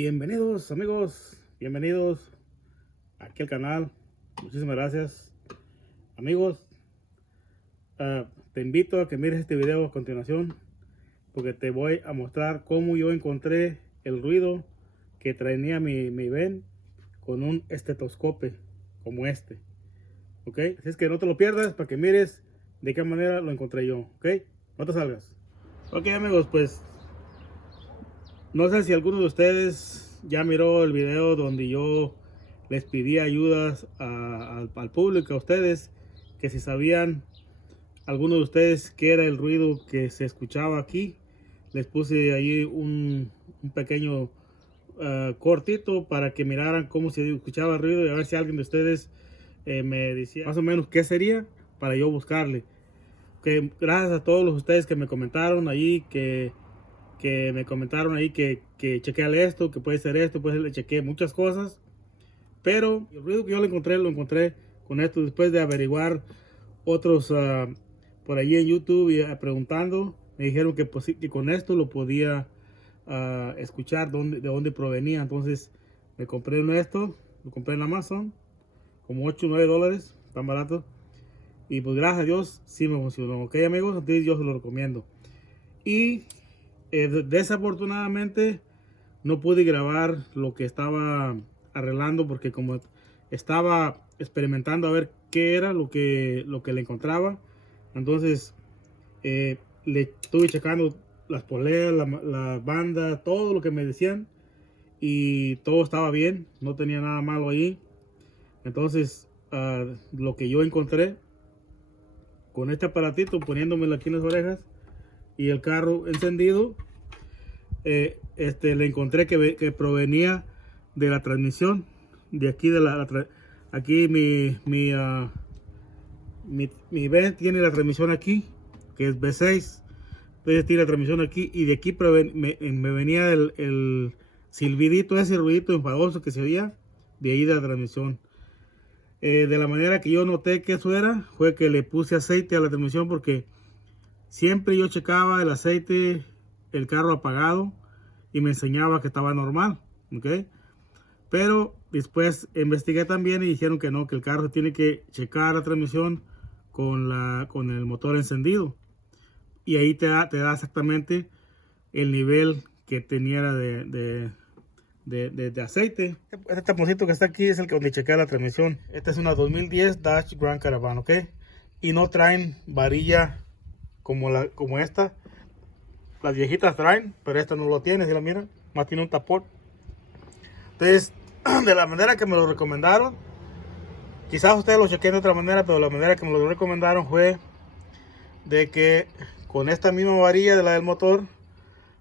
Bienvenidos amigos, bienvenidos aquí al canal. Muchísimas gracias amigos. Te invito a que mires este video a continuación, porque te voy a mostrar cómo yo encontré el ruido que traía mi Ben con un estetoscopio como este. Ok, así es que no te lo pierdas para que mires de qué manera lo encontré yo. Ok, no te salgas. Ok amigos, pues no sé si alguno de ustedes ya miró el video donde yo les pedí ayudas al público, a ustedes, que si sabían alguno de ustedes qué era el ruido que se escuchaba aquí. Les puse ahí un pequeño cortito para que miraran cómo se escuchaba el ruido y a ver si alguien de ustedes me decía más o menos qué sería para yo buscarle. Okay, gracias a todos ustedes que me comentaron ahí, que me comentaron ahí que chequeale esto, que puede ser esto, pues le chequeé muchas cosas, pero el ruido que yo lo encontré con esto después de averiguar otros por allí en YouTube y preguntando. Me dijeron que, pues, que con esto lo podía escuchar de dónde provenía. Entonces me compré esto, lo compré en Amazon, como 8 o 9 dólares, tan barato, y pues gracias a Dios sí me funcionó. Ok amigos, entonces yo se lo recomiendo. Y desafortunadamente no pude grabar lo que estaba arreglando, porque como estaba experimentando a ver qué era lo que le encontraba, entonces le estuve checando las poleas, la banda, todo lo que me decían, y todo estaba bien, no tenía nada malo ahí. Entonces lo que yo encontré con este aparatito, poniéndomelo aquí en las orejas y el carro encendido, le encontré que provenía de la transmisión de aquí, aquí mi Ben tiene la transmisión aquí, que es V6. Entonces tiene la transmisión aquí, y de aquí me venía el silbidito, ese ruidito enfadoso que se oía de ahí de la transmisión. De la manera que yo noté que eso era, fue que le puse aceite a la transmisión, porque siempre yo checaba el aceite, el carro apagado, y me enseñaba que estaba normal, ¿ok? Pero después investigué también y dijeron que no, que el carro tiene que checar la transmisión con el motor encendido, y ahí te da exactamente el nivel que tenía de aceite. Este taponcito que está aquí es el que donde chequea la transmisión. Esta es una 2010 Dodge Grand Caravan, ¿ok? Y no traen varilla como esta. Las viejitas traen, pero esta no lo tiene, si la miran, más tiene un tapón. Entonces, de la manera que me lo recomendaron, quizás ustedes lo chequen de otra manera, pero la manera que me lo recomendaron fue de que con esta misma varilla de la del motor,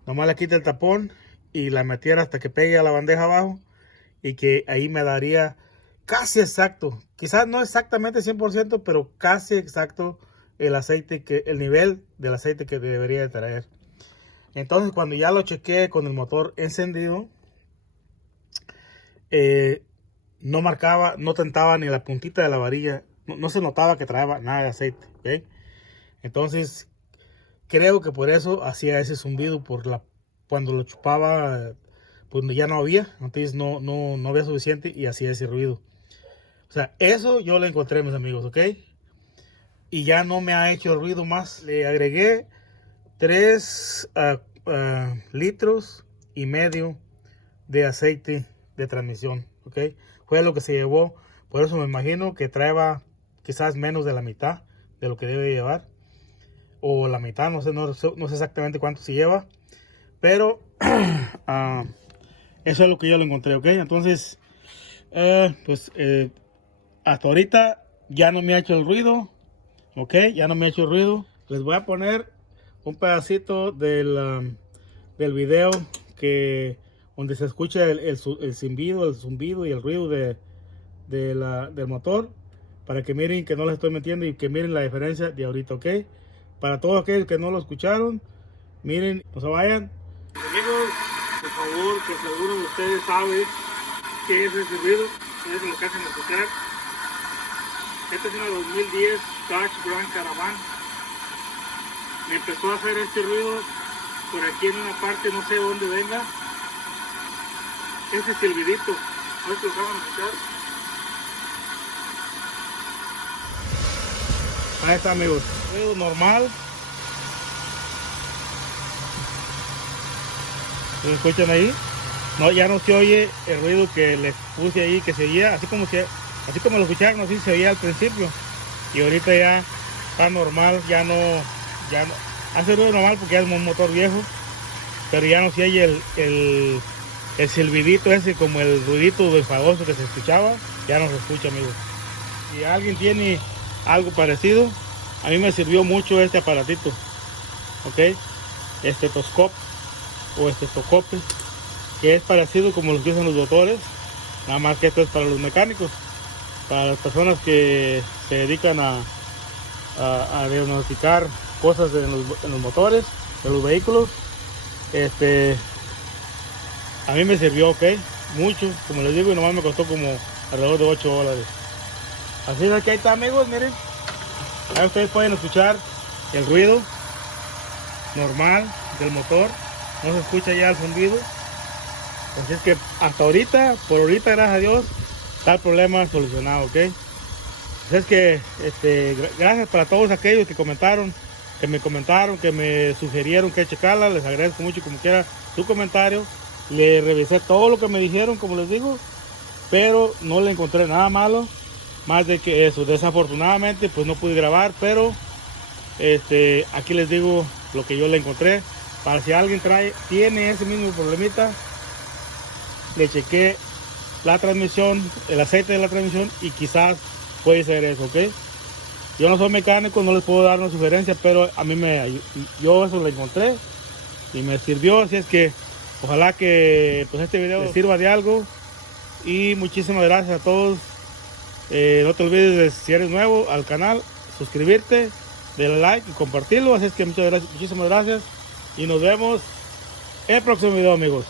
nomás le quite el tapón y la metiera hasta que pegue a la bandeja abajo, y que ahí me daría casi exacto, quizás no exactamente 100%, pero casi exacto el aceite, el nivel del aceite que debería de traer. Entonces cuando ya lo chequeé con el motor encendido, no marcaba, no tentaba ni la puntita de la varilla, no se notaba que traía nada de aceite, ¿okay? Entonces creo que por eso hacía ese zumbido, cuando lo chupaba, pues ya no había, entonces no había suficiente y hacía ese ruido. O sea, eso yo lo encontré, mis amigos, ¿ok? Y ya no me ha hecho ruido más. Le agregué 3 litros y medio de aceite de transmisión, ¿ok? Fue lo que se llevó. Por eso me imagino que traía quizás menos de la mitad de lo que debe llevar, o la mitad, no sé exactamente cuánto se lleva, pero eso es lo que yo lo encontré, ¿ok? Entonces pues hasta ahorita ya no me ha hecho el ruido, ¿ok? Ya no me ha hecho el ruido. Les voy a poner un pedacito del video donde se escucha el zumbido y el ruido del motor, para que miren que no les estoy metiendo y que miren la diferencia de ahorita, ¿ok? Para todos aquellos que no lo escucharon, miren, no se vayan. Amigos, por favor, que seguro ustedes saben qué es ese ruido, es lo que hacen escuchar. Esta es una 2010 Dodge Grand Caravan. Me empezó a hacer este ruido por aquí en una parte, no sé de dónde venga. ese silbidito. A ver si lo saben escuchar. Ahí está, amigos. Ruido normal. ¿Lo escuchan ahí? No, ya no se oye el ruido que les puse ahí, que se oía, así como lo escucharon, así se oía al principio. Y ahorita ya está normal, ya no hace ruido normal porque ya es un motor viejo, pero ya no se oye el silbidito ese, como el ruidito desfagoso que se escuchaba, ya no se escucha, amigos. Si alguien tiene algo parecido, a mí me sirvió mucho este aparatito, ok, estetoscopio o estetoscopio, que es parecido como los que usan los doctores, nada más que esto es para los mecánicos, para las personas que se dedican a diagnosticar cosas en los motores de los vehículos. A mí me sirvió, ok, mucho, como les digo, y nomás me costó como alrededor de $8. Así es que ahí está, amigos, miren, ahí ustedes pueden escuchar el ruido normal del motor, no se escucha ya el zumbido. Así es que hasta ahorita, por ahorita, gracias a Dios, está el problema solucionado, ok. Así es que gracias para todos aquellos que me sugirieron que checarla. Les agradezco mucho, como quiera, su comentario. Le revisé todo lo que me dijeron, como les digo, pero no le encontré nada malo, más de que eso. Desafortunadamente pues no pude grabar, pero aquí les digo lo que yo le encontré, para si alguien tiene ese mismo problemita. Le chequé la transmisión, el aceite de la transmisión, y quizás puede ser eso, ok. Yo no soy mecánico, no les puedo dar una sugerencia, pero a mí yo eso lo encontré y me sirvió. Así es que ojalá que pues este video les sirva de algo, y muchísimas gracias a todos. No te olvides, si eres nuevo al canal, suscribirte, darle like y compartirlo. Así es que muchísimas gracias, y nos vemos en el próximo video, amigos.